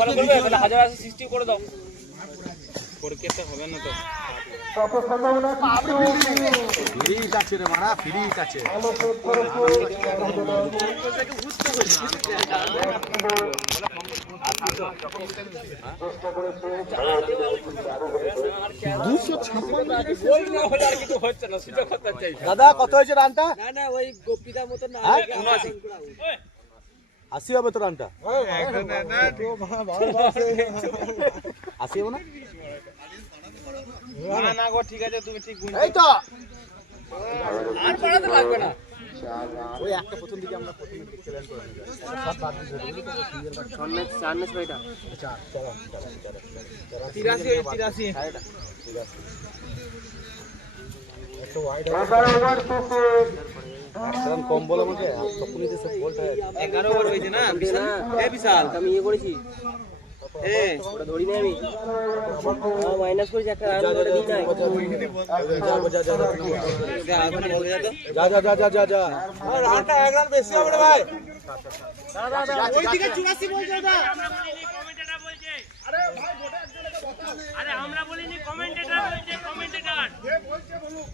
ভালো করবে তাহলে 1060 করে দাও করে কেটে হবে না তো ফ্রিজ আছে রে মারা ফ্রিজ আছে দাদা কত হয়েছে রানটা না ওই গোপিদার মতো না 80 হবে তো রানটা 80 হবে না না গো ঠিক আছে তুমি ঠিক বুঝছো এই তো আর পড়াতে লাগবে না ওই একটা প্রথম দিকে আমরা প্রথমে প্ল্যান করে নিই সব বাদ দিয়ে চার ম্যাচ ছয়টা 83 একটা ওয়াইড একদম কম বল আমাকে তখনই যে সব বলটা 11 ওভার হইছে না বিশাল এ বিশাল আমি ইয়ে করেছি ওটা ধরি না আমি মাইনাস করেছি একটা রান করে দিই না যা রানটা 1 রান বেশি হবে রে ভাই ওইদিকে 84 বলছে ওটা কমেন্টেটর বলছে আরে ভাই গোটা একজনকে কথা নেই আরে আমরা বলিনি কমেন্টেটর বলছে কমেন্টেটর কে বলছে বলুন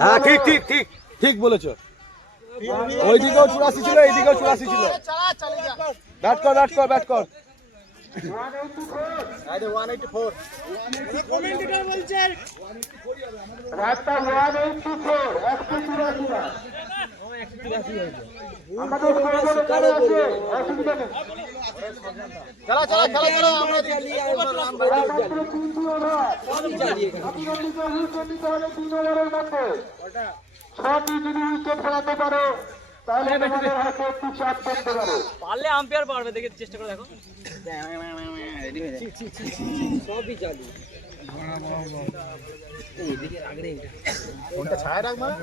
হ্যাঁ ঠিক ঠিক ঠিক ঠিক বলেছো ওইদিকেও 84 ছিল এইদিকেও 84 ছিল ব্যাট কর ব্যাট কর আরে 184 কমেন্টেটর বলছে রাস্তা 184 আমাদের কারো করবে অসুবিধা নেই চলা আমরা চালিয়ে আর রান বাইরে চালিয়ে হলে 3 ওভারের মধ্যে 6টি যদি উইকেট ফেলাতে পারো তাহলে তোমাদের হাতে একটু চাপ করতে পারো পারলে আম্পায়ার পারবে দেখে চেষ্টা করে দেখো সবই চালিয়ে এইদিকে আগরে কোনটা ছায়া রাখ মানে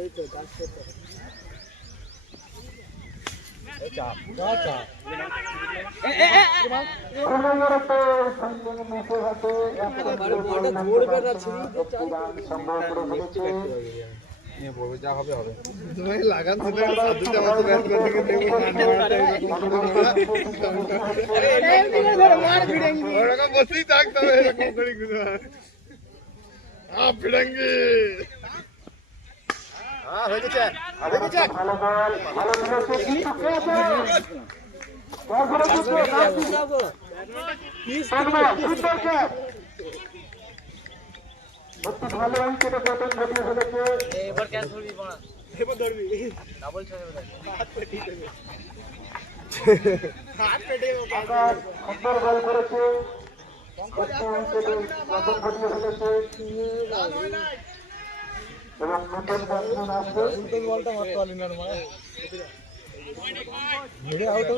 এই তো যাচ্ছে তো এই চাপ 3 ওভারেতে সঞ্জয় মেসের হাতে আরে বলটা ধরবে না ছিঁড়ে রান সংগ্রহ করে ফেলেছে নিয়ে বলবে যা হবে লাগান দিতে সাধুতে আমাদের ব্যাট করতে গিয়ে ওরকম বসেই থাকতে হবে এরকম করে গুলো ভিড়াঙ্গি হ্যাঁ হয়ে গেছে ভালো বল ভালো খেলেছে কিন্তু ভালো উইকেটে পতন ঘটিয়ে ফেলেছে এবার ক্যাচ ধরবি বড়া এবার ধরবি ডাবল ছয় হবে হাত পেটে আকাশ সুন্দর বল করেছে একটি উইকেটে পতন ঘটিয়ে ফেলেছে এবং নতুন ব্যাটসম্যান আসবে বলটা মারতে পারলি না মানে ভিড়ে আউট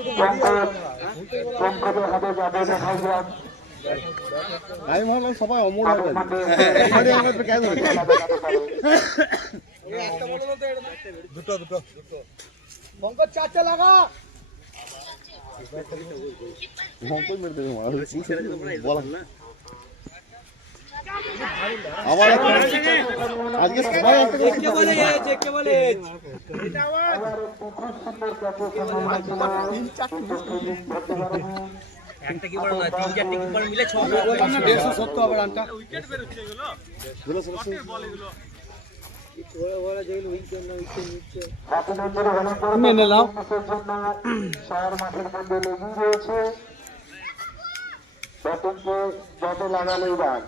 পঙ্কজের হাতে যাবে দেখা যাক আমি ভাবলাম সবাই অমর হবে আমরা কেন দুটো পঙ্কজ চারটে লাগা ভয়ঙ্কর মেরে দেবে বলা আবার আজকে সবাই একটা করে কে বলে যাচ্ছে কে বলে আবার একটু খুব সুন্দর ক্যাচের একটা কি বড় না তিন চারটি কিপার মিলে 6 170 হবে রানটা উইকেট বের হচ্ছে এগুলো বল এগুলো বড় বড় যেগুলো উইকেট না উইকেট নিচ্ছে মেনে নাও শহর মাঠের মধ্যে লেগে রয়েছে ব্যাটিংকে যত লাগালেই রান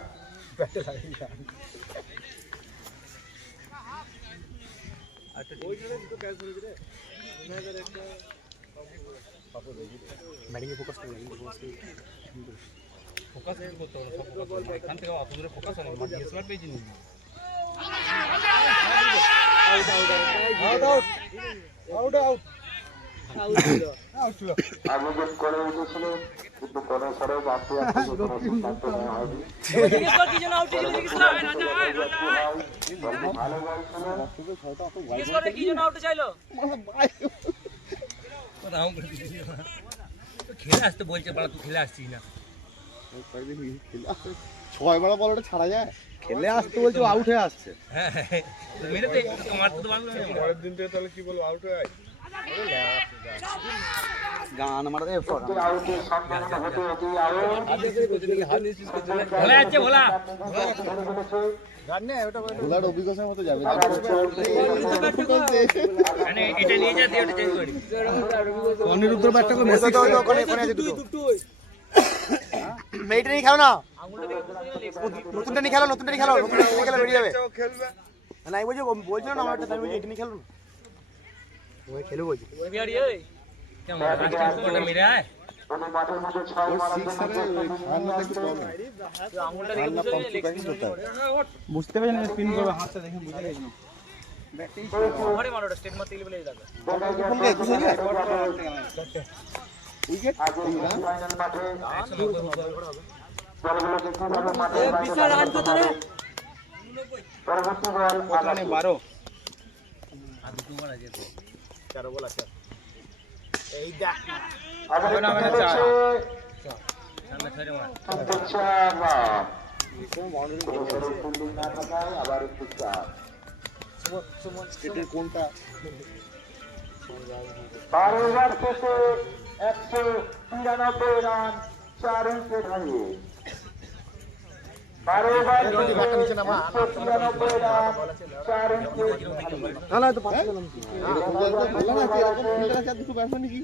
ব্যাটিং এ ফোকাস করবে ফোকাস করতে হবে সব ফোকাস এখান থেকে অত দূরে ফোকাস হবে মাটি এসে পেয়েছি নি আবেদন করে উঠেছিলেন কিন্তু কোনো সরে বাড়তি আসতে কোনো সিদ্ধান্ত নেওয়া হয়নি জিজ্ঞেস কর কি জন্য আউট ছিল জিজ্ঞেস কর ভালো বল ছিল জিজ্ঞেস করে কি জন্য আউট চাইলো তো খেলে আসতে বলছে বড় তুই খেলে আসছিস না 6 বার বলটা ছাড়া যায় খেলে আসতে বলছো আউট হয়ে আসছে হ্যাঁ মেরে দে তোমার তো বাংলা পরের দিন থেকে তাহলে কি বলবো আউট হয়ে গান আমার আউটের সম্ভাবনা হতে হতে আউট ভোলা যাচ্ছে ভোলা ভোলার অভিজ্ঞতার মতো যাবে মানে এটা নিয়ে যা দিয়ে ওটা চেঞ্জ করি অনিরুদ্ধ ব্যাটটা করে মেসেজ ওখানে আছে দুটো মেয়েটা নিয়ে খেলো না নতুনটা নিয়ে খেলো নতুনটা নিয়ে খেলো বেরিয়ে যাবে না আমি বলছি না আমার একটা আমি এটা নিয়ে খেলো না ওই খেলো বলছি ওই বিহারি এই কেমন আজকে মেরে আয় উনি মাঠের মধ্যে 6 মারা আঙুলটা দেখে বুঝতে বুঝতে পারছেন স্পিন করবে হাতটা দেখে বুঝে গেছি ঘরে মারো স্টেট মারতে গেলে বলে দাদা উইকেট ফাইনাল মাঠে দলগুলোকে কিভাবে মাঠে বিশাল রান কত রে পরবর্তী বল আগামী 12 সামনে ধরে মার আবার একটু চাপ স্টেটের কোনটা 12 ওভার শেষে 193 রান 4 উইকেট হারিয়ে 12 ওভার 193 রান 4 উইকেট না না তো পাঁচ দুটো ব্যাটসম্যান কি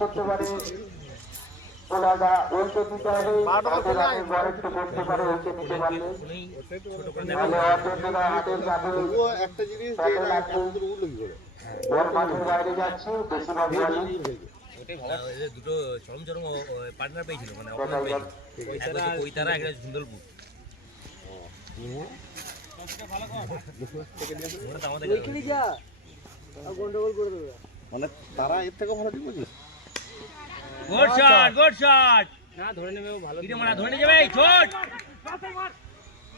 করতে পারে ওলাদা উইকেট নিতে হবে হাতের আগে বল একটু করতে পারে উইকেট নিতে পারলে নাহলে অর্ধেকটা হাতের কাছে ও একটা জিনিস যে উঠলো কি করে বল মাঠের বাইরে যাচ্ছে বেশিরভাগ বলই দুটো চরম চরম পার্টনার পেয়েছিল মানে অপোনেন্ট পেয়েছিল কইতারা একটা সুন্দরপুর ওইখানে যা গন্ডগোল করে দেবে মানে তারা এর থেকে ভালো টিম বুঝিস গুড শট না ধরে নেবে ভালো কি মারা ধরে নিয়ে যাবে ছোট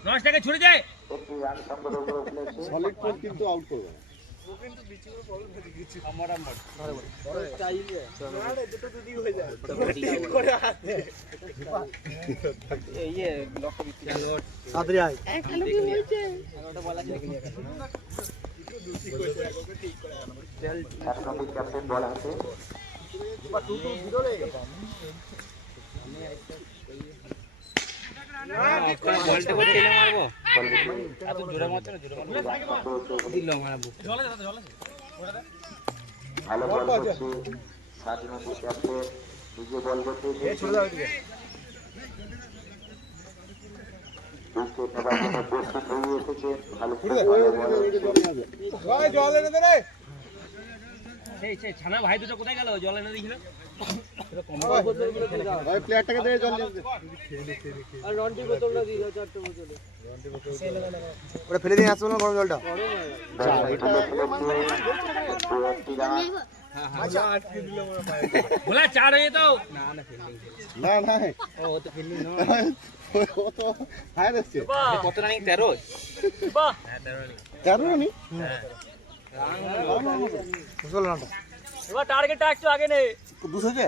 নশটাকে ছুড়ে যায় একটি রান সংগ্রহ করে ফেলেছে সলিড ফোর কিন্তু আউট করবে না তাড়াতাড়ি আয় শাসনবিদ ক্যাপ্টেন বল হাতে বলটা করে টেনে মারবো এত জোরে মারছে না জোরে দিল মারবো ভালো বল করছে শাসনবিদ ক্যাপ্টেন নিজে বল করতে ছেড়ে দাও এদিকে উইকেট নেবার জন্য প্রস্তুত হয়ে এসেছে ভালো জল এনে দে রে সেই সেই ছানা ভাই দুটো কোথায় গেল জল এনে দিছিল ভাই প্লেয়ারটাকে দে জল দে আর রন্টি বোতলটা দিল চারটে বোতলে ওটা ফেলে দিয়ে আসছো না গরম জলটা বলা চার হয়ে তো না না ও তো ফিল্ডিং না ও তো হায়ার আসছে কত রানিং 13 বাহ 13 রানি বুঝলো না এবার টার্গেটটা একটু আগে নে 200 যে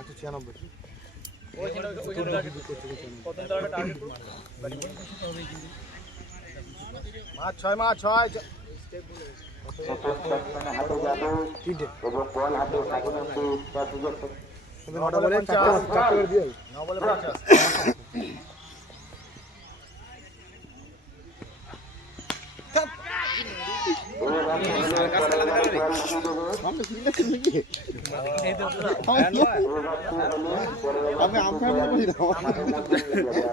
196 ওই ছিল ওই কত টার্গেট টার্গেট মাছ 6 মাছ 6 হাতে যাবে এবং বল হাতে শাসনবিদ তার সুযোগ নটা বলে 4 করে দিয়ে 9 বলে 50 আমরা ফিল্ডে খেলি কি আমি আম্পায়ার না বলি না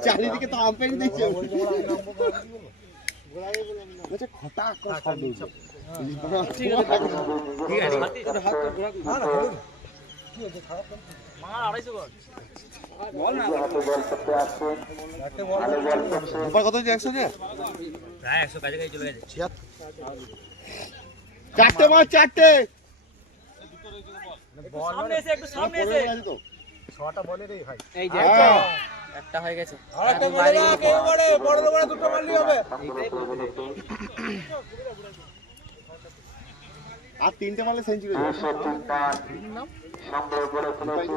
চারিদিকে তো আম্পায়ার দিচ্ছে আচ্ছা খটা কর শব্দ ঠিক আছে মা 250 গল হাতে বল করতে আসছেন ভালো বল করছে উপর কত যে 100 যে প্রায় 100 কাছাকাছি চলে গেছে চারটে মাছ চারটে সামনে এসে একটু সামনে এসে 6টা বলে রে ভাই এই যে হ্যাঁ একটা হয়ে গেছে আরেকটা বলে দাও একেবারে বড় বড় দুটো মারলি হবে আর তিনটে মারলে সেঞ্চুরি সংগ্রহ করে ফেলেছে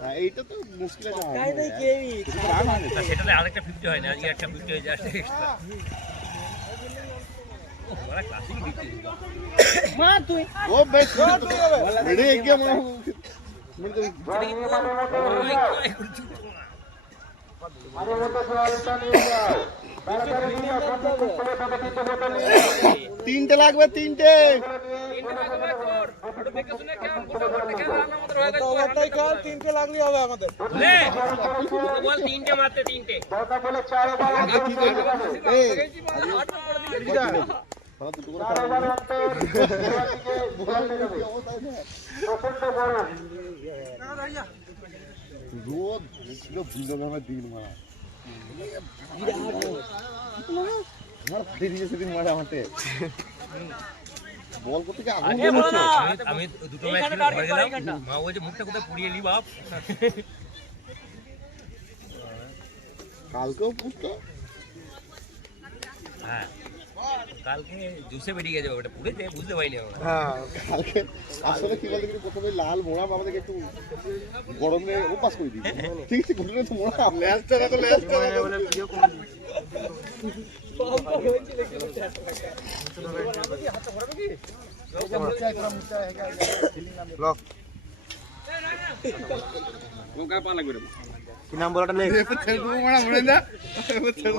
হ্যাঁ এইটা তো মুশকিল আছে তা সেটাতে আরেকটা 50 হয় না, আজকে একটা 50 হয়ে যাচ্ছে এক্সট্রা। ওরা ক্লাসিক দিচ্ছে। ও বেশ রেডি এগিয়ে মনে তিনটে লাগবে, তিনটে লে, তোকে বল 3টে মারতে, 3টে। রোদ ছিল ভিন্নভাবে দিন মারা আমার ফাটে দিয়েছে সেদিন মারা আমাকে বল করতে কি আগুন আমি দুটো ম্যাচ খেলে ঘরে গেলাম, মা বলছে মুখটা কোথায় পুড়িয়ে নি বাপ। কালকেও পুষতো হ্যাঁ, কালকে জুসে বেরিয়ে গেছে, ওটা পুড়েছে বুঝতে পারিনি আমরা। হ্যাঁ কালকে আসলে কি বলতে গেলে প্রথমে লাল মোড়া আমাদেরকে একটু গরমে উপাস করে দিই ঠিক আছে ঘটনা তো মোড়া ল্যাসটা রাখো ল্যাসটা কি নাম বলাটা নেই ছেড়ে দেবো মারা মরে না ছেড়ে দেবো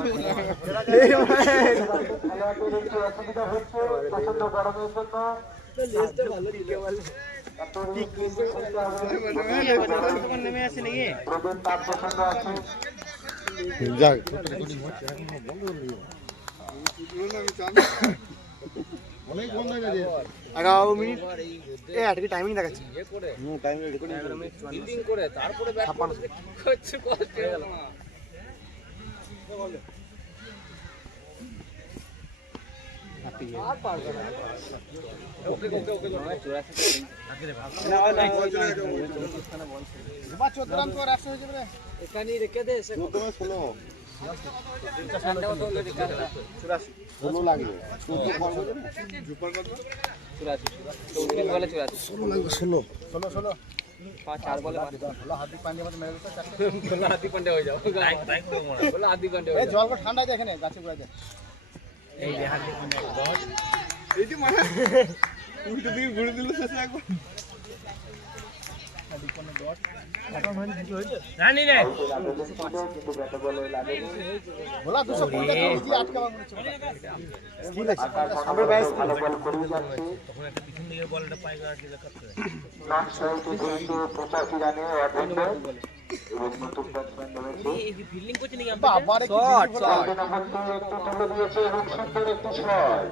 অসুবিধা হচ্ছে প্রচন্ড গরমের জন্য নেমে আসে নাকি? রোদের তাপ প্রচন্ড আছে। যাক অনেক বন্ধ হয়ে গেছে 11 মিনিট আজকে টাইমিং দেখাচ্ছি টাইম রেকর্ডিং ফিল্ডিং করে তারপরে ব্যাট 56 করছে কষ্ট হয়ে গেল। আর পারবে না। ওকে ওকে ওকে 14 রান তো 100 হয়ে যাবে রে এখানেই রেখে দে। 16 16 লাগবে 14 বল করবে না 84 বলে 84 16 4 বলে হার্দিক পান্ডিয়া মত মেরে দিতে হার্দিক পান্ডে হয়ে যাও। তাই করবো মনে হয়। বলে হার্দিক পান্ডে হয়ে যাও। জল ঠান্ডা আছে এখানে গাছে গুড়াতে এই যে হার্দিক পান্ডে এই যে মানে উল্টো দিকে ঘুরে দিল শেষে একবার জানি রে বলা 250 কেজি আটকাবা মনে হচ্ছে স্কিল আছে আমরা ব্যাস ভালো বল করে যাচ্ছে। তখন একটা পিছন দিকে বলটা পাই করা কি করতে নট সাইডে 285 রানে অর্ধেক এবং নতুন ব্যাটসম্যান রয়েছে। এই ফিল্ডিং করছে নাকি বাবারে কি চার নম্বরটি একটু তুলে দিয়েছে এবং সুন্দর একটি ছয়।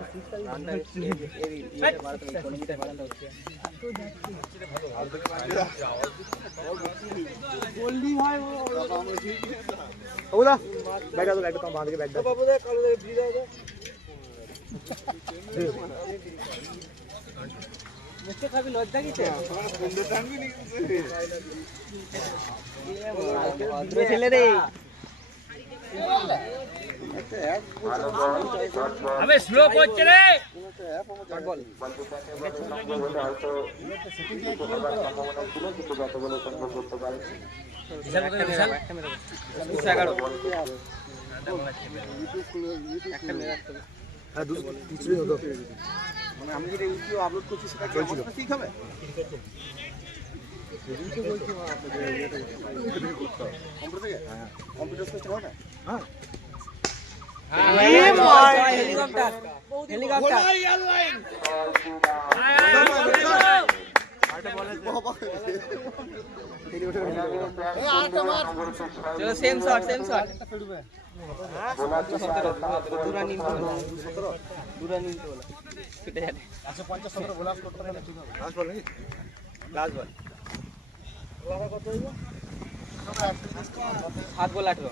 ওলা ব্যাট দাও ব্যাট দাও বাঁ দিকে ব্যাট দাও বাবু দে কালো দে ফ্রি দাও মুখে খাবি লজ্জা কিছে? ছেলে রে ভালো বল, শর্ট বল। আবে স্লো করছে রে। বলটি ব্যাটে বলে সঙ্গে হলে হয়তো কিছু হবার সম্ভাবনা ছিল, কিন্তু ব্যাটে বলে সঙ্গে করতে পারেনি। বিশাল কোথায় বিশাল? 11 আর দুটো কিছুই হতো মানে আমি যেটা ইউটিউবে আপলোড করছি সেটা চলছিল ঠিক হবে সেদিনকে বলছি কম্পিউটার থেকে কম্পিউটার সিস্টেম হয় না হ্যাঁ হেলিকপ্টার হেলিকপ্টার চলো সেম শট দুরা নিমতে বলা কেটে যাবে 150 বলা করতে হবে ঠিক হবে লাস্ট বল নাকি লাস্ট বল কত হইব 7 বল 18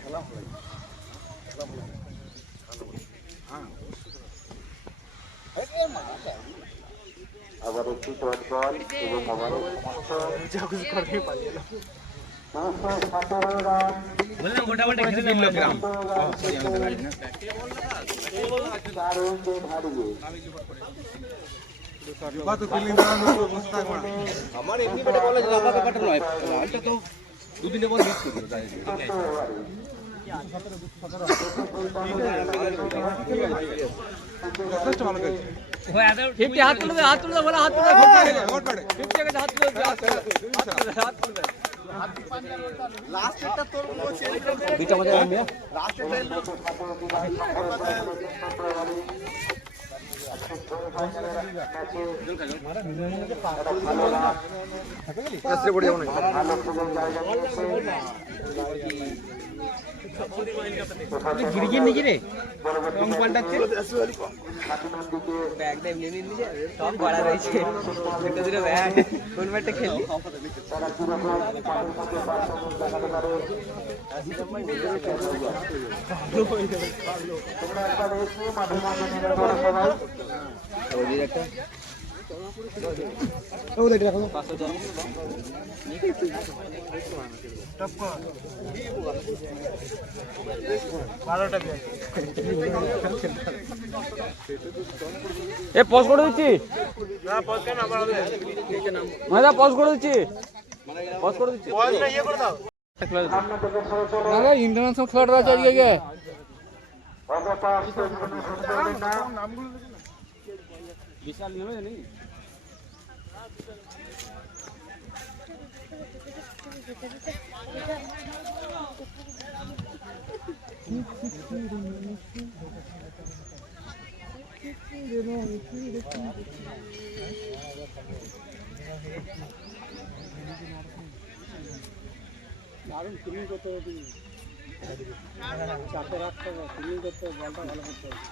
আবার একটি শর্ট বল এবং ওভারে 217 রান। বললাম গোটা বলটা খেলে দিল গ্রাম। 4 উইকেট হারিয়ে বাতো ফিল্ডিং দাঁড়ানো বসে থাকবা আমার এমনি ব্যাটে বলে লম্বা ব্যাপারটা নয় বলটা তো 2-3 বল মিস করলো তাই যথেষ্ট ভালো খেলছে। 50 হাত তুলে বলা হাত তুলে ভোট পাড়ে 50 আগে হাত তুলে লাস্ট একটা তোর মনে চেঞ্জ করবে বিটা আমাদের মিয়া লাস্ট একটা গিরিগির নাকি রে রং পাল্টাচ্ছে ব্যাগটা এমনি এমনি নিয়ে সব গড়া রয়েছে দুটো দুটো ব্যাগ কোন ব্যাগটা খেললি এ পজ করে দিচ্ছি না পজ কেন আবার হবে মানে পজ করে দিচ্ছি পজ করে দিচ্ছি পজ না ইয়ে করে দাও না ইন্টারন্যাশনাল খেলাটা আছে আজকে কে বিশাল নেমে জানি দারুণ ফিলিং করতে হবে তুমি চাপে রাখতে হবে ফিলিং করতে হবে বলটা ভালো করতে হবে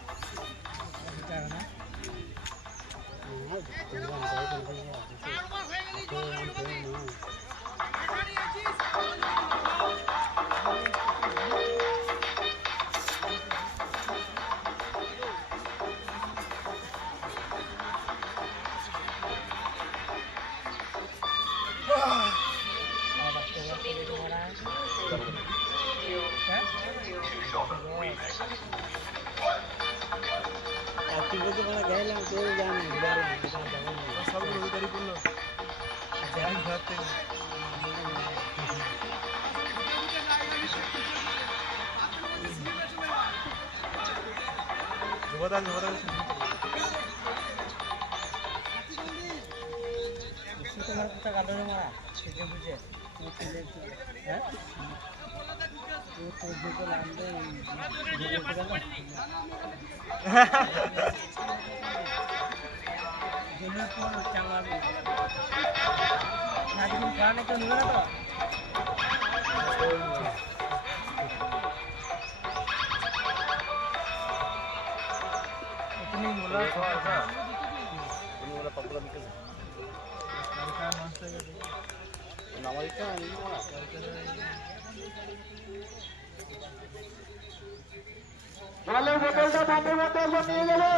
জলের বোতলটা মাঠের মধ্যে এসে নিয়ে গেলে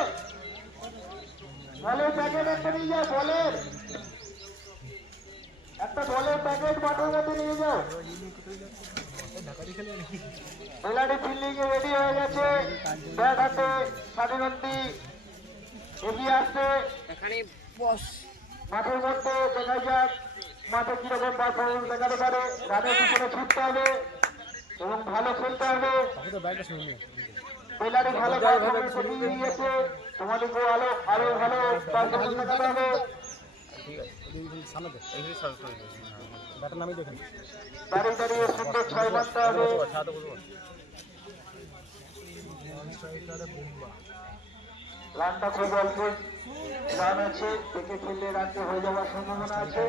জলের প্যাকেট একটা নিয়ে যাও জলের একটা জলের প্যাকেট মাঠের মধ্যে নিয়ে যাও খেলাটি ফিল্ডিং এ রেডি হয়ে গেছে ব্যাট হাতে স্বাধীনন্দী এগিয়ে আসছে মাঠের মধ্যে দেখা যাক মাঠে কিরকম পারফরমেন্স দেখাতে পারে রানের পিছনে ছুটতে হবে এবং ভালো খেলতে হবে পেলারি ভালো পারফরমেন্স দিয়ে দিয়েছে তোমাদেরকে আরো ভালো পারফরমেন্স দেখাতে হবে দাঁড়িয়ে দাঁড়িয়ে সুন্দর ছয় মারতে হবে রানটা খুব অল্প রান আছে দেখে খেললে রানটা হয়ে যাওয়ার সম্ভাবনা আছে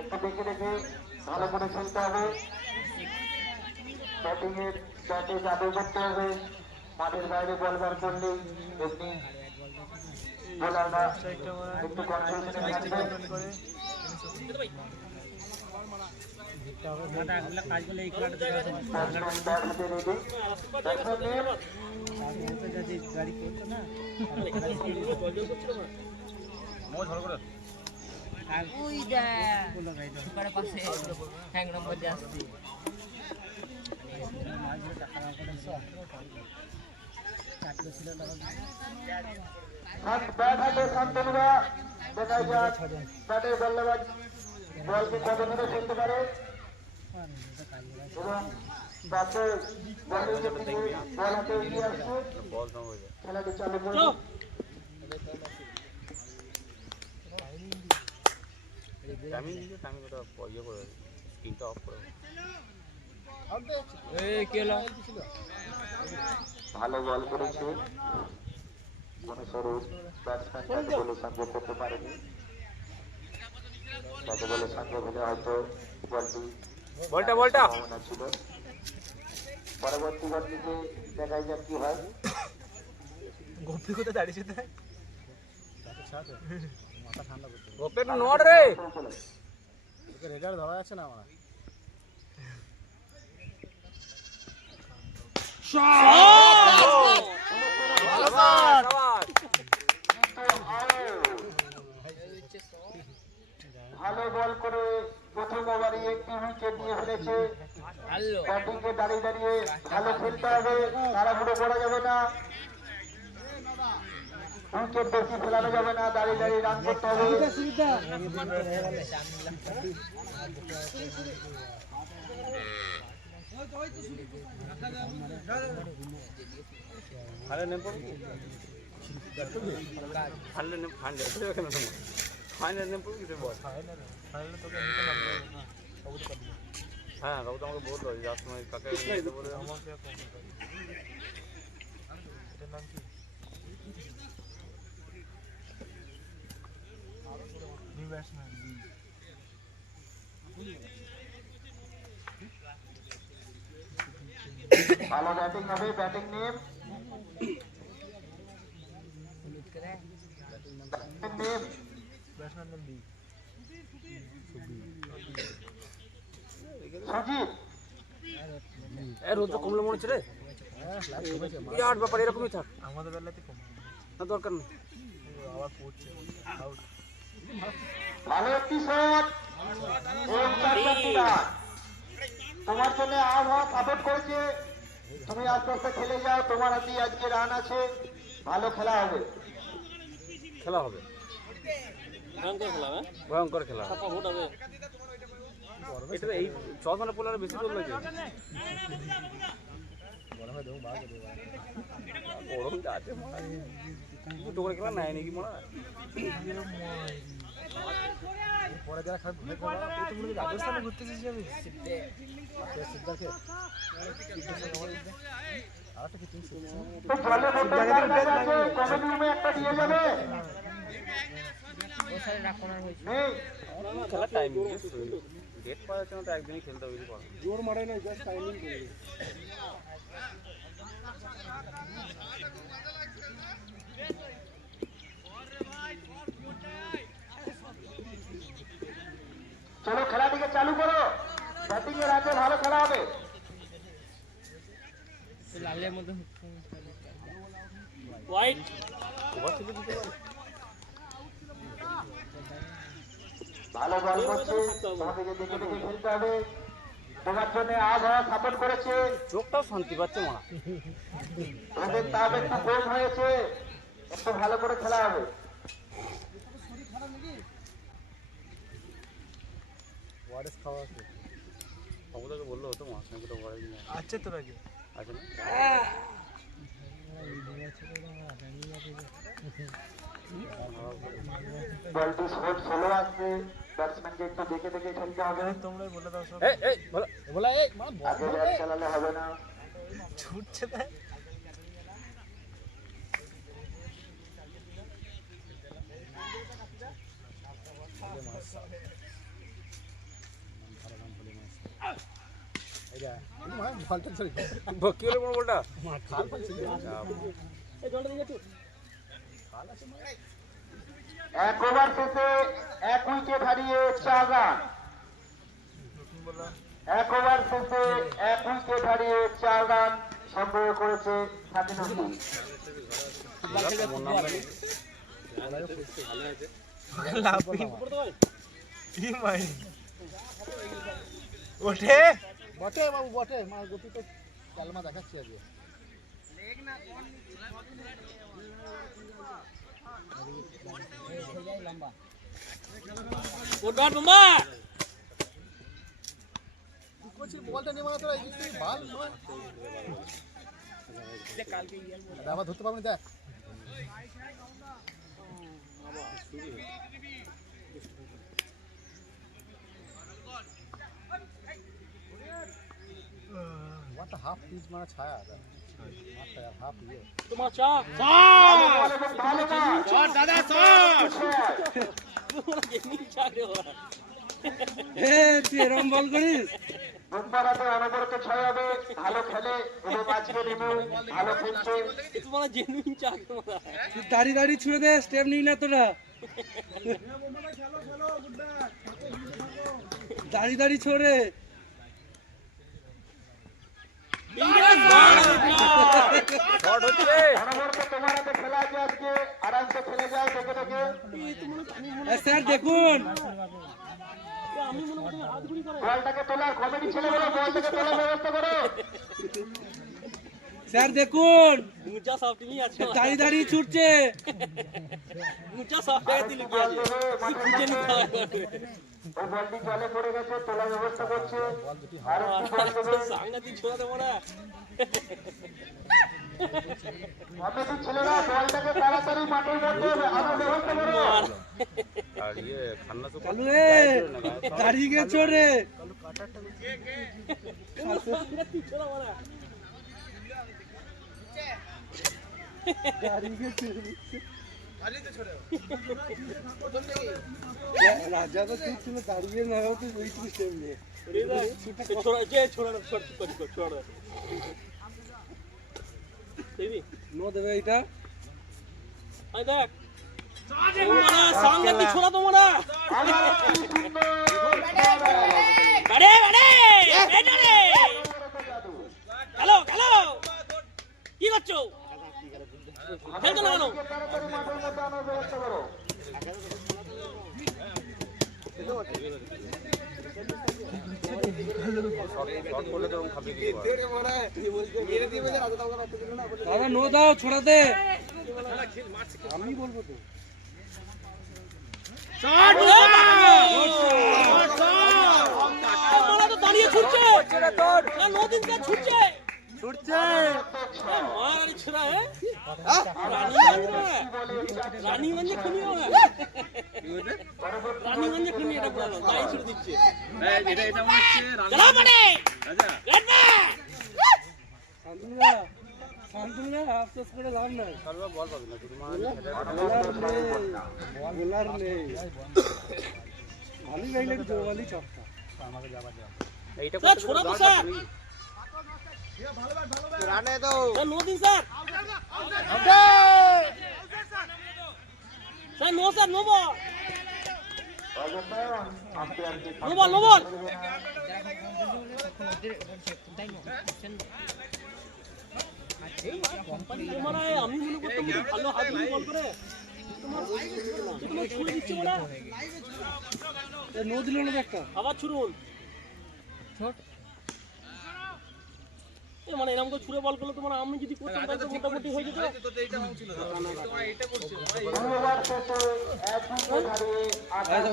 একটু দেখে দেখে ভালো করে খেলতে হবে ব্যাটিং এর ব্যাটে জাদু করতে হবে মাঠের বাইরে বল বার করলেই এমনি বোলাররা একটু কনফিউশনে থাকবে ব্যাট হাতে শান্তনুরা দেখা যাক ব্যাটের বল্লেবাজ বলকে কত দূরে খেলতে পারে এবং তাতে বলের দিকে বল হাতে এগিয়ে আসছে খেলাটি চালু করবে ভালো বল করেছে মনোস্বরূপ ব্যাটসম্যান তাকে বলে সংগ্রহ করতে পারেনি তাকে বলে সংগ্রহ হলে হয়তো বলটা সম্ভাবনা ছিল পরবর্তী বল থেকে দেখা যাক কি হয় গোপে নোট রে রেজাল্ট ধরা যাচ্ছে না আমার ভালো বল করে প্রথম ওভারে একটি উইকেট নিয়ে ফেলেছে ব্যাটিংকে দাঁড়িয়ে দাঁড়িয়ে ভালো খেলতে হবে তাড়াহুড়ো করা যাবে না উইকেট বেশি ফেলানো যাবে না দাঁড়িয়ে দাঁড়িয়ে রান করতে হবে হ্যাঁ বাবু তো আমাকে বললো যার সময় কাকে বলে আমাকে ভালো ব্যাটিং হবে ব্যাটিং নিয়ে রোজ কমলে মনে হচ্ছে রে বিরাট ব্যাপার এরকমই থাক আমাদের বেলাতে কম না দরকার নেই আবার পড়ছে ভালো একটি শট তোমার জন্য আবহাওয়া সাপোর্ট করেছে তুমি আস্তে আস্তে খেলে যাও তোমার হাতে আজকে রান আছে ভালো খেলা হবে ভয়ঙ্কর খেলা এটা এই চশমাটা পড়লে বেশি দূর লাগে গরম যাচ্ছে দুটো করে খেলা নাই নাকি মনে হয় পরে যারা রাজস্থানে ঘুরতে এসেছি আমি খেলার টাইমিং ডেট পাওয়া যাচ্ছে না তো একদিনই খেলতে হবে জোর মারে না জাস্ট টাইমিং করে চলো খেলাটিকে চালু করো ব্যাটিং এর আগে ভালো খেলা হবে ভালো বল করছে তোমাদেরকে দেখে দেখে খেলতে হবে তোমার জন্য আবহাওয়া সাপোর্ট করেছে চোখটাও শান্তি পাচ্ছে মা তোমাদের তাপ একটু কম হয়েছে একটু ভালো করে খেলা হবে ওয়ারেস খাওয়া আছে বাবুদাকে বললো হতো মাছ নাকি তো বড় নিয়ে আচ্ছা তো নাকি আছে না বলটি শর্ট স্লো আসছে ব্যাটসম্যানকে একটু দেখে দেখে খেলতে হবে তোমরাই বলে দাও সব এই বলা এই আগে ব্যাট চালালে হবে না ছুটছে তাই কি হলো বলটা এক ওভার শেষে এক উইকেট হারিয়ে 4 রান এক ওভার শেষে এক উইকেট হারিয়ে 4 রান সংগ্রহ করেছে স্বাধীনতা ওঠে বটে বাবু বটে মার গতি তো চালমা দেখাচ্ছি আজকে বলটা নিয়ে মারা তোরা এই ভাল নয় আবার ধরতে পারবি দেখ what the half piece মারা ছায়া হাফ ইয়ে তোমার চা দাদা তোমরা গেমিং চা রে ওরা তুই এরকম বল করিস বুধবারাতে অনবরত ছয় হবে ভালো খেলে এবং আজকে রিমু ভালো খেলছে তোমরা জেনুইন চা তোমরা তুই দাঁড়িয়ে দাঁড়িয়ে ছুঁড়ে দে স্টেপ নিই না তোরা দাঁড়িয়ে দাঁড়িয়ে ছোড়ে অনবরত তোমার হাতে খেলা আছে আজকে আরামসে খেলে যাও দেখে দেখে স্যার দেখুন বলটাকে তোলার কমিটি ছেলেগুলো বলটাকে তোলার ব্যবস্থা করো স্যার দেখুন মুচা সব টিমই আছে দাঁড়িয়ে দাঁড়িয়ে ছুটছে মুচা সব জায়গা দিল কি আছে খুঁজে নিতে হবে ও বলটি জলে পড়ে গেছে তোলার ব্যবস্থা করছে আর সাংঘাতিক ছোড়া তোমরা কমিটির ছেলেরা বলটাকে তাড়াতাড়ি মাঠের মধ্যে আনার ব্যবস্থা করো কালু রে দাঁড়িয়ে গেছো রে সাংঘাতিক ছোড়া ওরা দাঁড়িয়ে গেছে রাজা তো ছিল দাঁড়িয়ে না হতো ওইটুকু স্টেপ নিয়ে ছোড়া যে ছোড়া ছোড়া দেবি নো দেবে এটা আই দেখ তোমরা সাংঘাতিক ছোড়া তোমরা বাড়ে বাড়ে এটা রে হ্যালো হ্যালো কি করছো খেলছো না কেন তাড়াতাড়ি মাঠের মধ্যে আনার ব্যবস্থা করো দাদা নো দাও ছোড়াতে আমি বলবো তো তোমরা তো দাঁড়িয়ে ছুটছে না নদিন কা ছুটছে মারি ছোড়া রানীগঞ্জে খুনি রানীগঞ্জে খুনি এটা বলো তাই ছুড়ে দিচ্ছে এটা চলো মানে শান্তনুরা আফসোস করে লাভ নাই বোলার নেই ভালোই গাইলে একটু জোরবালি চপটা ছোড়া তো স্যার রানে দাও নদিন sir sir no sir no ball no ball no ball তোমরা আমি মনে করতাম ভালো হাত দিয়ে বল করে তোমার ছুড়ে দিচ্ছে ওরা নো দিল না একটা আবার ছুড়ুন মানে এরকম করে ছুড়ে বল করলে তোমার আমি যদি করতাম তাহলে মোটামুটি হয়ে যেত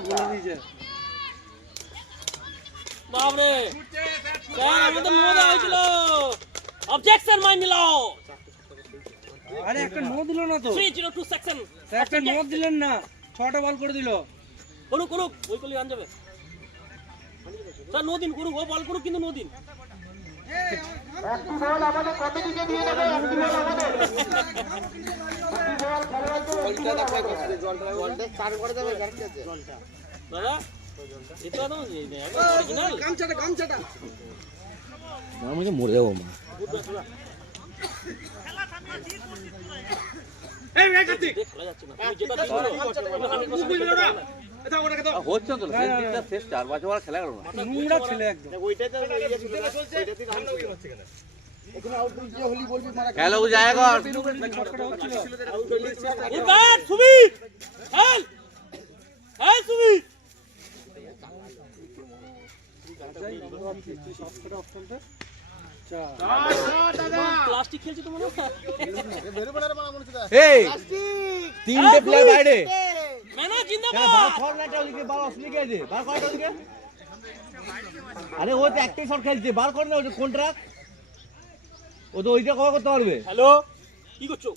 বলে দিয়েছে বাবরে স্যার আমাদের নো দেওয়া হয়েছিল অবজেকশন মাইন নিলাও আরে একটা নো দিল না তো 302 সেকশন স্যার একটা নো দিলেন না 6টা বল করে দিল করুক করুক ওই করলে আন যাবে স্যার নো দিন করুক ও বল করুক কিন্তু নো দিন একটি বল আমাদের কমিটিকে দিয়ে দেবে একটি বল আমাদের দাদা এটা তো অরিজিনাল আমাকে মরে যাবো মা খেলা যাচ্ছে না তুমি যেটা হচ্ছে তো শেষ 4 বছর খেলা করো না নোংরা ছেলে একদম খেলা জায়গা উঠবাট সুবি হেল হেল সুবি প্লাস্টিক খেলছে তো মনে হয় এই তিনটে প্লেয়ার বাইরে মেনা জিন্দাবাদ আরে ও তো একটাই শট খেলছে, বার করে না ওটা কোন ট্রাক, ও তো ওইটা কভার করতে পারবে। হ্যালো কি করছো?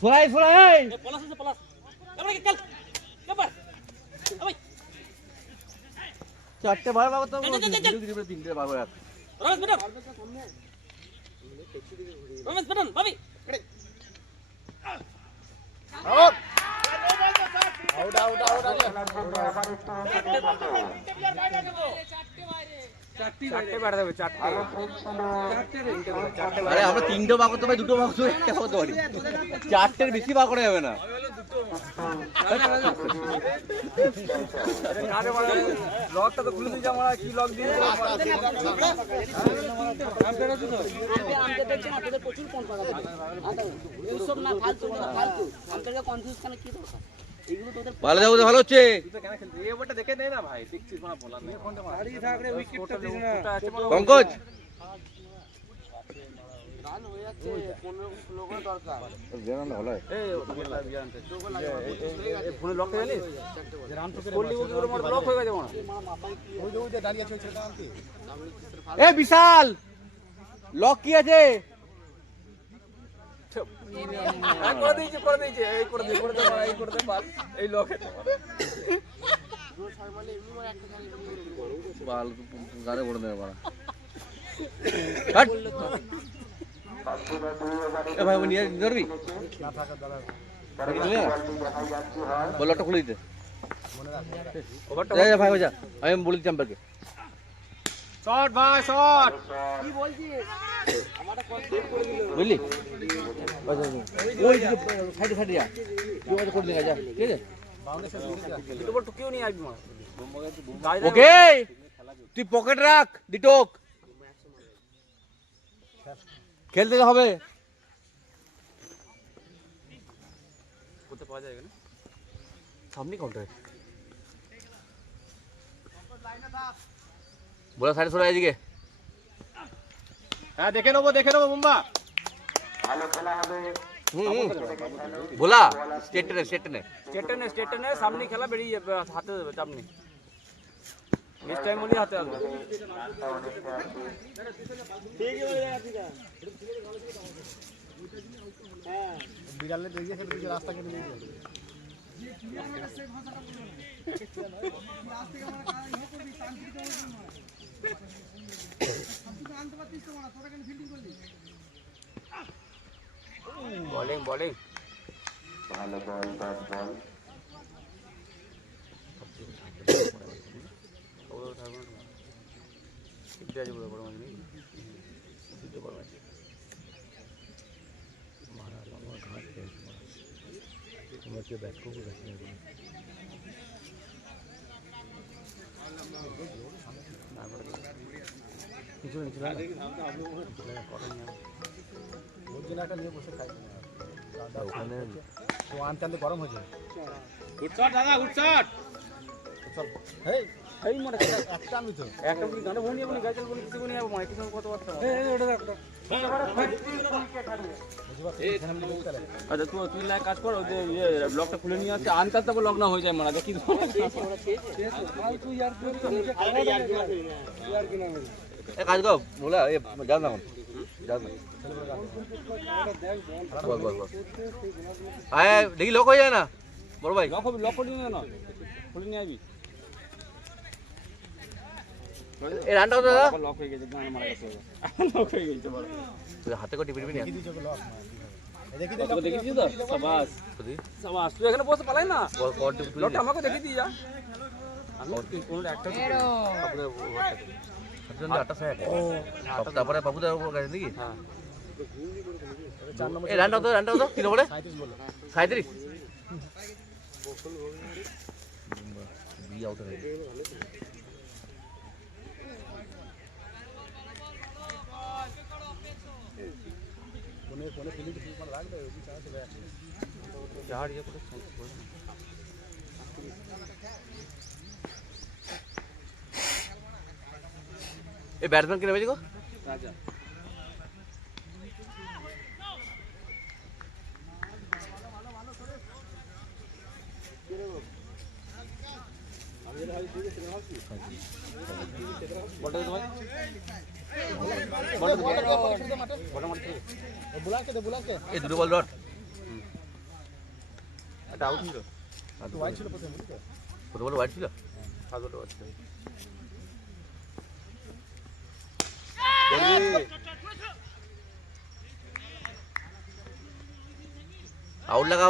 সরাই সরাই পলাশ আছে পলাশ। এবারে কি কাল ব্যাপার ওই চারটে বার বার করতে হবে, তিনটে বার করে রাখ। রমেশ বেটন রমেশ বেটন ভাবি আরে আমরা তিনটে বার করতে পারি, দুটো বার করতে পারি, একটা করতে পারি, চারটের বেশি বার করা যাবে না। লকটা তো খুলে দিয়েছে, আমরা কি লক দিয়ে ভালো যাবো, ভালো হচ্ছে। দেখে নেই না ভাই, দেখছিস না বলার নেই। পঙ্কজ ফোনে লক হয়ে জানিস লক হয়ে গেছে মনে এ বিশাল লক কি আছে? করে দিয়েছে করে দিয়েছে, এই করে দে করে দে এই করে দে বাস, এই লক বাল গাড়ি করে দেবে বাড়া। এ ভাই নিয়ে ধরবি বলটা খুলে দিতে ভাই যা, আমি বলে দিচ্ছি আমাকে শট ভাই শট। বুঝলি ওই সাইডে সাইডে যা, করে দিন যা, ঠিক আছে টুকিও নিয়ে আসবি ওকে। তুই পকেট রাখ দিটোক, খেলতে হবে। করতে পাওয়া যায় না সামনে কাউন্টার বলা সাইডে সরে এদিকে। হ্যাঁ দেখে নেবো মুম্বা। ভোলা স্টেট টেনে স্টেট টেনে সামনে খেলা বেরিয়ে যাবে, হাতে দেবে চাপ নেই, নেক্সট টাইম হলে হাতে আসবে। বিড়ালে দেখে ফেলবে রাস্তা কেটে দিয়ে বলিং বলিং ভালো বল, ব্যাট বল। নিয়ে বসে খাই ওখানে আনতে আনতে গরম হয়ে যায়। উঠছট দাদা উঠছট চল এই এই মোটা একটা আমি তো একটা কি গানে বনি আপনি গাইছেন বনি কিছু বনি আপনি কিছু কত কথা এই ওটা রাখো। আচ্ছা তুই লাইক কাজ কর, ওই যে ব্লগটা খুলে নিয়ে আসছে, আনতে তারপর লক না হয়ে যায় মারা কি তুই यार এ কাজ কর বলা এ যা না যা না বল বল বল আয় দেখি লোক হয়ে যায় না বড় ভাই। লক করে নিয়ে না খুলে নিয়ে আইবি। এই রানটাও দাদা লক হয়ে গেছে, গানে মারা গেছে, লক হয়ে গেছে বড়। তুই হাতে করে টিপি টিপি কত দেখেছিস তো? শাবাশ শাবাশ, তুই এখানে বসে পালাই না, বল কর টিপি তুই লকটা আমাকে দেখে দিয়ে যা। আমি কোন একটা তারপরে বাবুদার উপর গেছে নাকি? হ্যাঁ এই রানটাও তো কি নম্বরে 37 বি আউট হয়ে গেছে। এই ব্যাটসম্যান কিনে বেজে গো রাজা বলটা দে ভাই এই দুটো বল ডট এটা আউট ছিল কত বল হোয়াইট ছিল আউট লাগা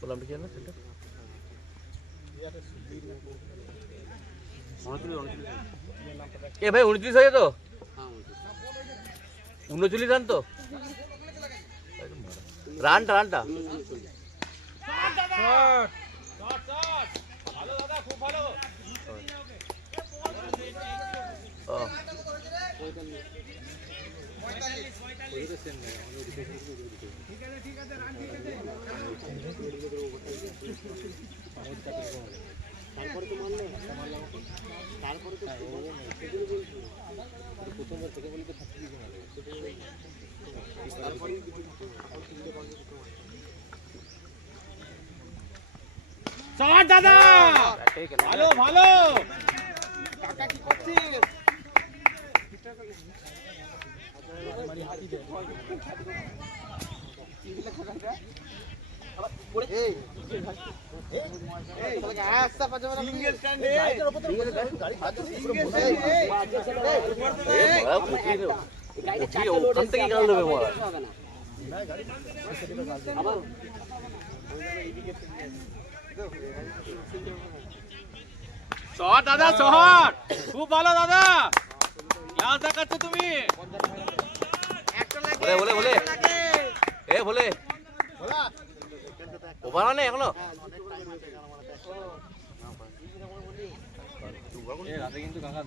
বললাম কি না সেটা এ ভাই 29 হয়ে তো 39 রান তো রানটা ভালো দাদা খুব ভালো শট দাদা ভালো ভালো কাকা কি করছিস শট দাদা শট খুব ভালো দাদা ক্লাস দেখাচ্ছ তুমি বলে এ বলে ওভার মানে এখনো রাতে কিন্তু কাকা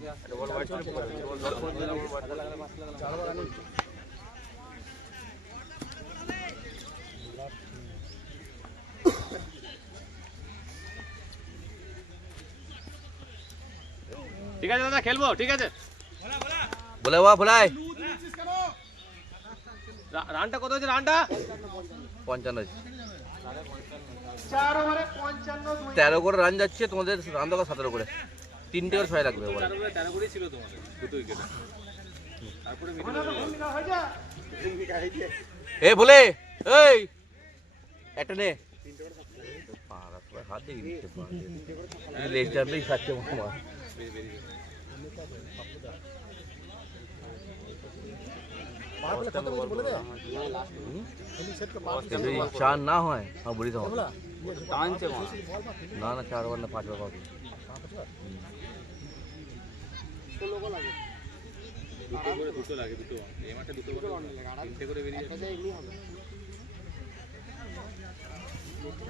ঠিক আছে দাদা খেলবো ঠিক আছে ভোলাই রানটা কত হয়েছে রানটা 55 13 করে রান যাচ্ছে তোমাদের রান দরকার 17 করে 3টে করে 6 লাগবে 13 করেই ছিল তোমাদের দুটো উইকেটে তারপরে এ বলে এই একটা নে হাত দিয়ে দিচ্ছে লেগ জাম্পেই খাচ্ছে মামা चार ना हो हाँ बुरी तो ना 4 ओवर ना 5 ओवर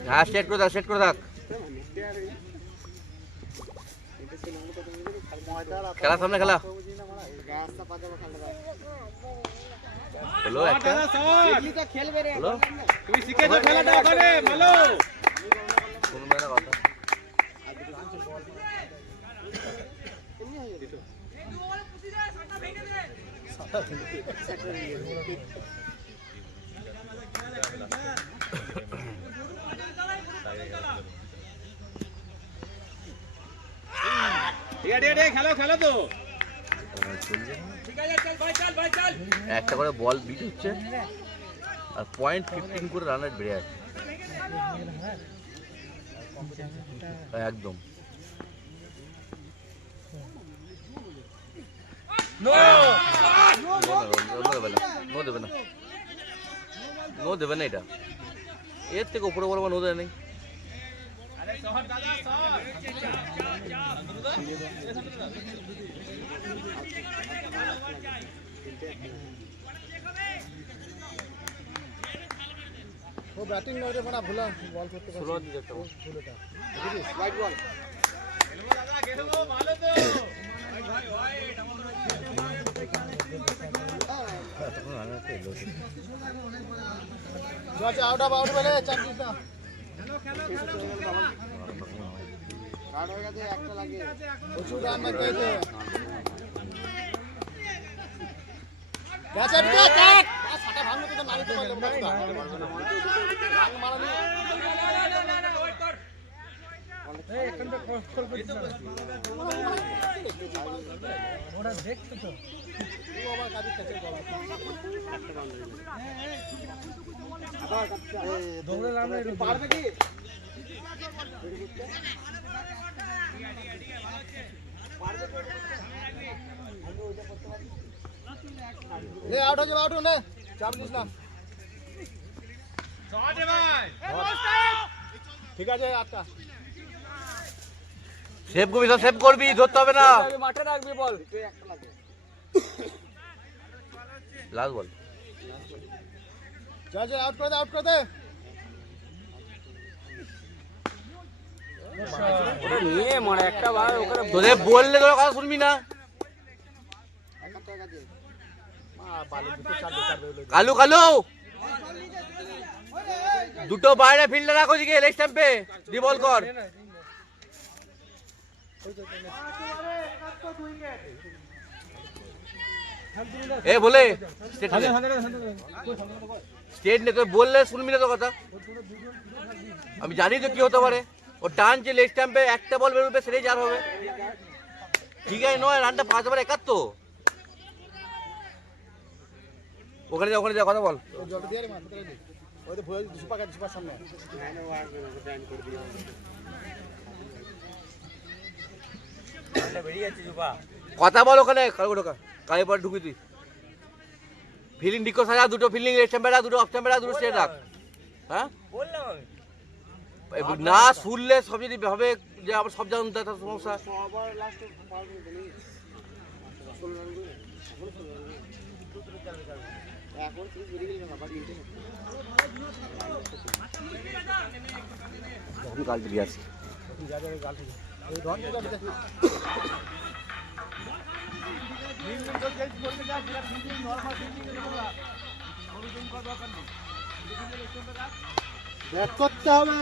हाँ सेट कर दाक খেলা সামনে খেলা হলো একটা খেলবে রে হলো তুমি শিখেছো খেলাটা ওখানে ভালো শুনবে না কথা খেলো তো একটা করে বল বিট হচ্ছে আর পয়েন্ট 15 করে রান রেট বেড়ে যাচ্ছে একদম নো দেবে না এটা এর থেকে উপরে বলবো নো দেয় নেই वो बैटिंग में बड़ा भूला बॉल करते शुरुआत दी जाता है white ball out of out बोले चांस ना রান হয়ে গেছে একটা লাগে প্রচুর রান মারতে হয়েছে গেছে কাট সাটা ভাঙলো তো পারবে কি আউট হয়ে যাবে, আউট নে, চাপ নিস না। ঠিক আছে, আটটা সেভ করবি, সব সেভ করবি, ধরতে হবে না। মাঠে রাখবি বল। লাস্ট বল। চল চল, আউট করে দে, আউট করে দে। ওটা নিয়ে মারে একটা বার ওখানে তোদের বললে তোরা কথা শুনবি না। কালু কালু দুটো বাইরে ফিল্ডে রাখো, দিকে লেগ স্ট্যাম্পে দি বল কর। এ বলে স্টেট নে, তো বললে শুনবি না তো কথা। আমি জানি তো কি হতে পারে। ও টানছে লেগ স্ট্যাম্পে, একটা বল বেরোবে, সেটাই যার হবে। ঠিক আছে নয়, রানটা 5 ওভার 71। ওখানে যা, ওখানে যা, কথা বল। জলটা দিয়ে রে মা, ওই তো ভয় সুপার কাজ, সুপার সামনে কথা বল ওখানে, কালু ঢোকা কালে পর ঢুকি তুই। ফিল্ডিং ডিকো সাজা, দুটো ফিল্ডিং স্ট্যাম্পে রাখ, দুটো অফ স্ট্যাম্পে রাখ, দুটো স্টেট রাখ। হ্যাঁ না শুনলে সব যদি হবে যে আবার সব জানুন তার সমস্যা। কাল দিয়ে আসি ব্যাট করতে হবে।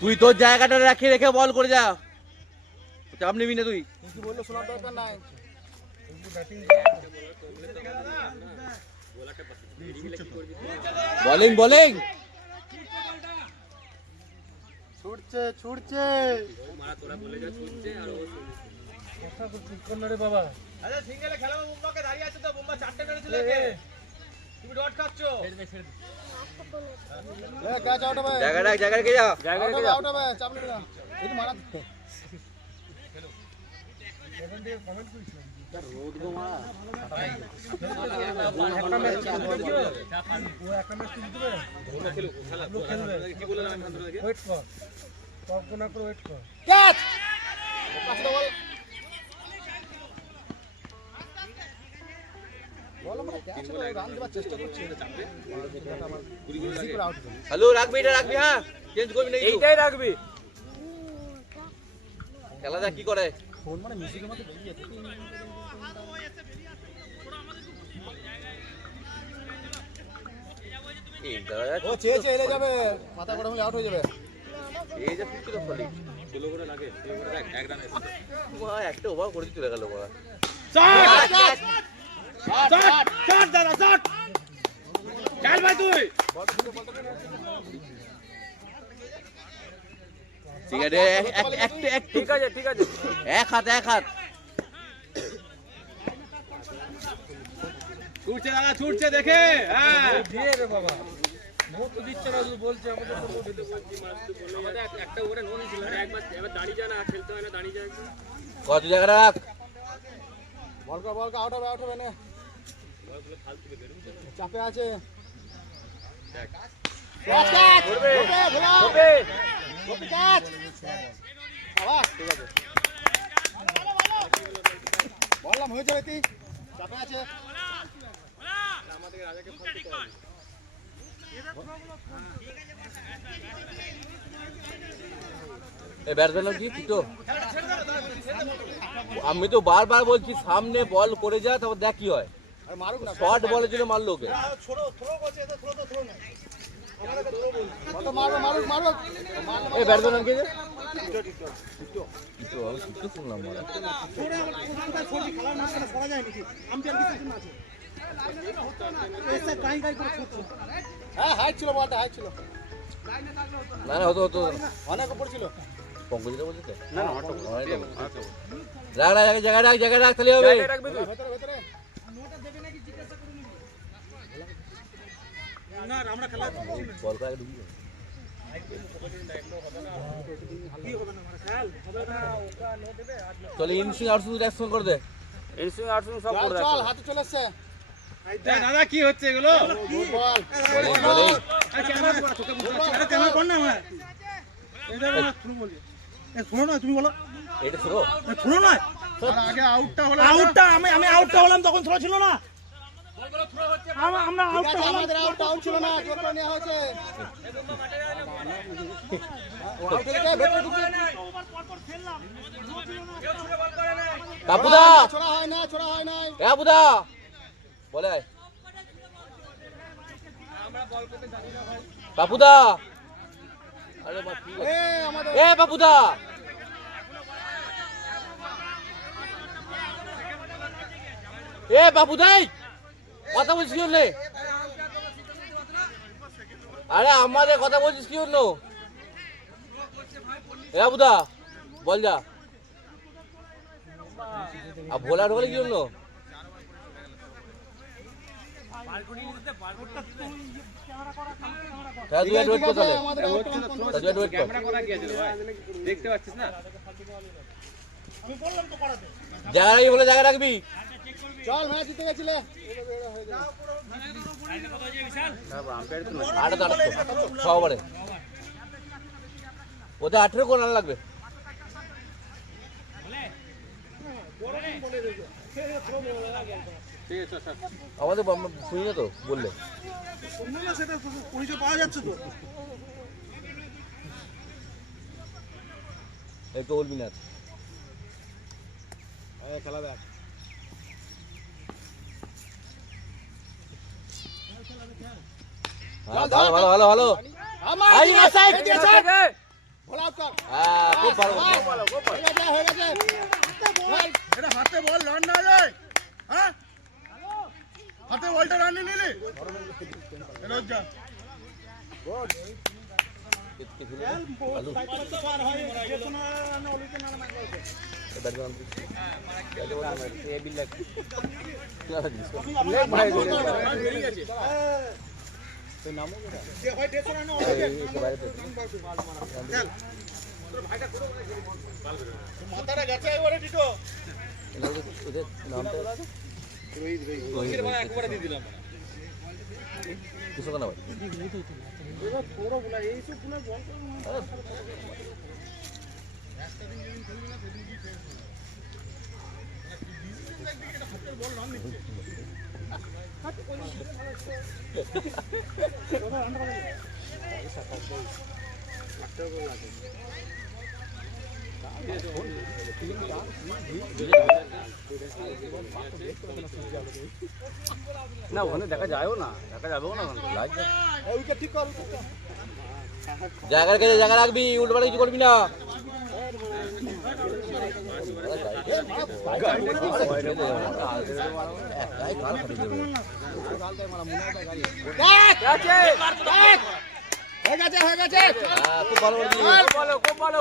তুই তোর জায়গাটা রাখি রেখে বল করে যা, চাপ নিবি না তুই। কি বললো শোনার দরকার নাই। বোলিং বোলিং ছুটছে ছুটছে বাবা। আচ্ছা সিঙ্গেলে খেলাবো, বুম্বাকে দাঁড়িয়ে আছে তো, বুম্বা 4টে মেরেছিল, তুমি ডট খাচ্ছ। এ ক্যাচ আউট হবে, জায়গাটা জায়গা রেখে যা, জায়গা রেখে যা। আউট হবে, চাপ নিবি না, এই তো মারা দিতে রোদ গো মারা একটা ম্যাচ ও একটা ম্যাচ জিতবে, খেলবে কি বললাম আমি ওয়েট কর। ক্যাচ পাঁচটা বল বল আমরা ক্যাচ রান দেওয়ার চেষ্টা করছি হ্যালো রাখবি এটা রাখবি হ্যাঁ চেঞ্জ করবি না এইটাই রাখবি। খেলা দেখ কি করে ফোন মানে মিউজিকের মতো বেরিয়ে যাচ্ছে এই দাদা ও চেয়েছে এলে যাবে মাথা গরম হলে আউট হয়ে যাবে এই যে ফিফটি তো ফলি চলো করে লাগে এক রান এসে ওয়া একটা ওভার করে চলে গেল বড়া শট দাদা শট খেল ভাই তুই ঠিক আছে এক ঠিক আছে ঠিক আছে। এক হাত ছুটছে দাদা ছুটছে দেখে হ্যাঁ দিয়ে রে বাবা। মতো দিচ্ছে না শুধু বলছে আমাদের তো দিল আমাদের একটা ওভারে নো নিছিল একবার এবার দাঁড়িয়ে যায় না খেলতে হয় না দাঁড়িয়ে যায় কত জায়গা রাখ বল কা আউট হবে না চাপে আছে ক্যাচ ক্যাচ করবে গোপে হবে। গোপে ক্যাচ বাবা ঠিক আছে বললাম হয়ে যাবে তুই চাপে আছে এই ব্যাটসম্যান কি তো আমি তো বারবার বলছি সামনে বল করে যা তারপর দেখ কি হয় আরে মারুক না শর্ট বলের জন্য মারলো ওকে কত মারুক এই ব্যাটসম্যান কে তো আমি কিছু শুনলাম মারা হ্যাঁ হাইট ছিল বলটা হাইট ছিল না হতো অনেক উপর ছিল পঙ্কজিটা বলছে তো না রাখ জায়গা রাখ তাহলে হবে জায়গায় রাখবি তুই। ভেতরে ভেতরে না আমরা খেলা বল করে ঢুকি চলে ইনসুইং আউটসুইং অ্যাকশন করে দে ইনসুইং আউটসুইং সব করে চল রাখ। হাতে চলে এসছে দাদা কি হচ্ছে এগুলো গুড বল বলে ক্যামেরা কর না আমার শোনো না তুমি বলো এটা শুরু শোনো না আগে আউটটা আমি আউটটা হলাম তখন থ্রো ছিল না আমরা আউটটা হলাম আমাদের আউট ছিল না জোর করে নেওয়া হয়েছে আউট হলে ভেতরে ঢুকে বাপুদা ছোড়া হয় না এ বাপুদা বলে আয় বাপুদা আরে বাপ এ আমাদের এ বাপুদা এ বাপুদাই কথা বলছিস কি হলে আরে আমাদের কথা বলছিস কি হলো এ বাপুদা বল যা আর ভোলার হলে কি হলো দেখতে পাচ্ছিস না জায়গা বলে জায়গা রাখবি চল ম্যাচ জিতে গেছিলে আটটা সবারে ওদের 18 কোন রান লাগবে আমাদের শুনি না তো বললে সেটা পরিচয় পাওয়া যাচ্ছে তো একটু বলবি না খেলা দেখ ভালো ভালো ভালো ভালো আই না সাইড বল আউট কর হ্যাঁ খুব ভালো হয়ে গেছে এটা হাতে বল রান না যায় হ্যাঁ হাতে বলটা রান নিলি রোজ যা গুড ভালো মাথাটা গেছে একবারে টিটো একবারে দিয়ে দিলাম কিছু না ভাই না ওখানে দেখা যায়ও না, দেখা যাবেও না ওখানে। জায়গা রেখে জায়গা রাখবি, উল্টোপাল্টা কিছু করবি না। খুব ভালো খুব ভালো।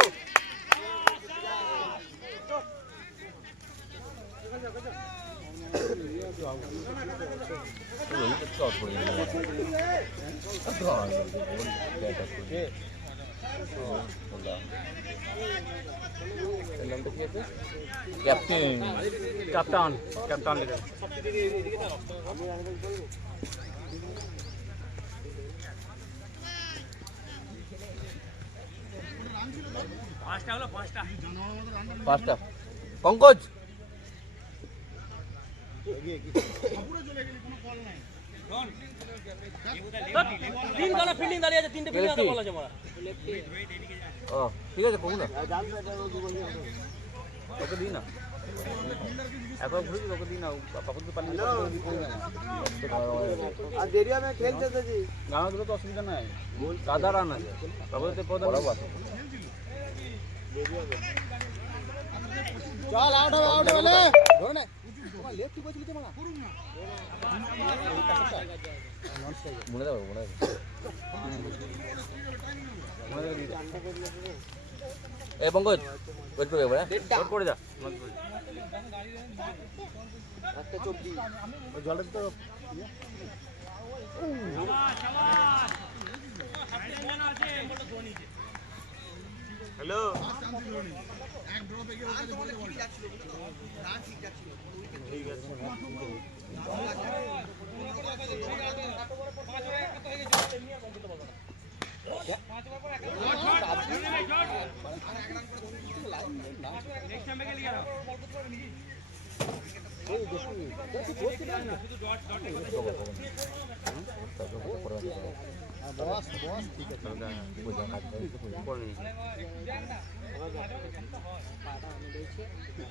ক্যাপ্টেন ক্যাপ্টেন ক্যাপ্টেন লিখে পাঁচটা পঙ্কজ ফিল্ডিং দাঁড়িয়ে আছে, 3টে ফিল্ডিং বল আছে মারা। ও ঠিক আছে কমু না তোকে দিই না, একবার ঘুরেছি তোকে দিই না, পাপড় পালি আর দেরিয়া মে খেলতে তো জি গানা দিলে তো অসুবিধা নাই, কাদা রান আছে পাপড়তে পদা আছে। চল আউট হলে ধরে নে তোমার লেফট কি বলছিলি তোমার মনে দাও মনে এ পঙ্কজ ওয়েট করবে এবার ওয়েট করে যা একটা 14 ওই জলটা তো হ্যালো এক ড্রপে গিয়ে ঠিক আছে ঠিক আছে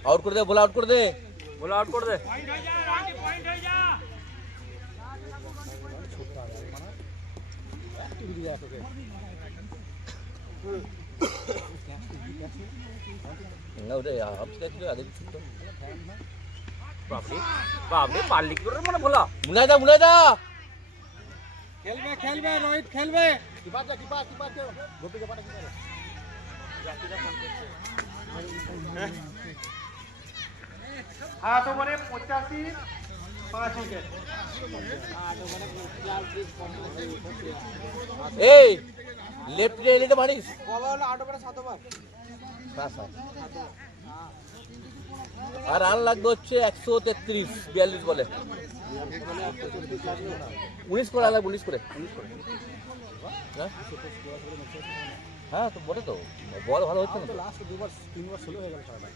আউট করে দে, বল আউট করে দে, বল আউট করে দে। না ওটা আপস্টেক ছিল আগে ছিল বাপরে বাপরে পাল্লি করে মানে বলা মুনাই দা খেলবে খেলবে রোহিত খেলবে কিপার গোপি গোপাটা কি করে हाथ ओवरे 85 5 विकेट এই লেফট রেডে মারিস কবা হলো 8 ওভারে 7 ওভার আর রান লাগবে হচ্ছে 133 42 বলে 19 করে লাগবে 19 করে হ্যাঁ তো বলে তো বল ভালো হচ্ছে না লাস্ট দুবার তিনবার স্লো হয়ে গেল খেলাটা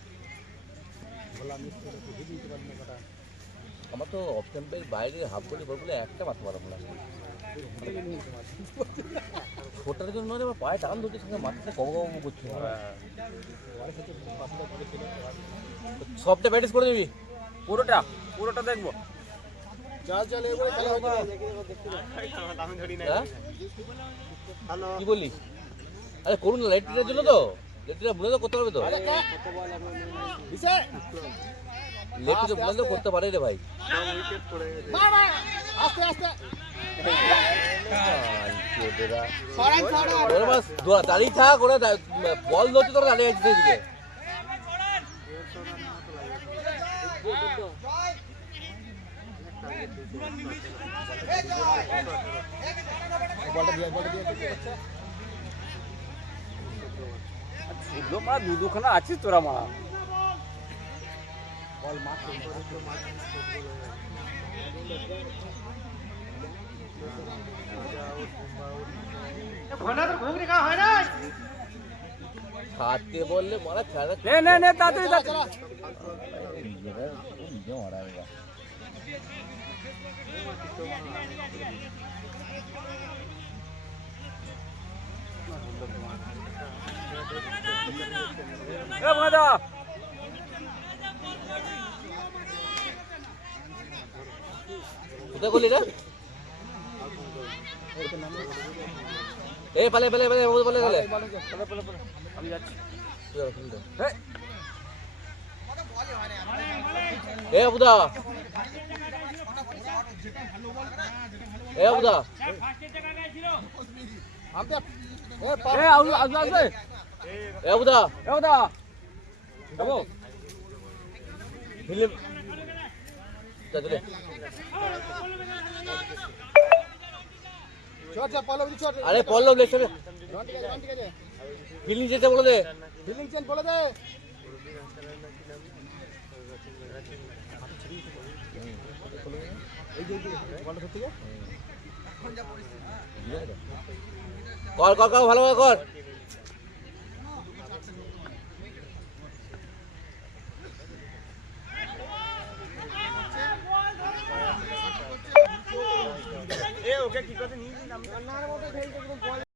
বলা মিস করে তো হিট দিতে পারবে না কথা আমার তো অফ স্ট্যাম্পের বাইরে হাফ বলে বললে একটা মারতে পারবো না ছোটার জন্য আমার পায়ে টান ধরছে সঙ্গে মাথাটা কম করছে সবটা প্র্যাকটিস করে দিবি পুরোটা দেখবো চল এবারে খেলা হবে আমি ধরি না হ্যালো কি বললি আরে করুন না লেট্রিনের জন্য তো লেট্রিটা বুঝে তো করতে পারবে তো লেট্রিটা বুঝে করতে পারে রে ভাই আস্তে আস্তে দাঁড়িয়ে থাক ওরা বল ধরতে তোরা দাঁড়িয়ে আছে দিকে মারা দুখানা আছিস তোরা মারা ঘোড়া তো ঘুগরি খাওয়া হয় না হাতে বললে মারা খেলা নে নে নে তাড়াতাড়ি দাদা কোথায় করলি রে পালে পালে পালে বলে গেলে আমি যাচ্ছি বুদা বুদা আসবে বুদা দাদা যাবো ফিল্ম চলে আরে পল্লব লেখছে ফিল্ম যেতে বলে দে কর কর কর ভালো কর ওকে কি কথা নিয়ে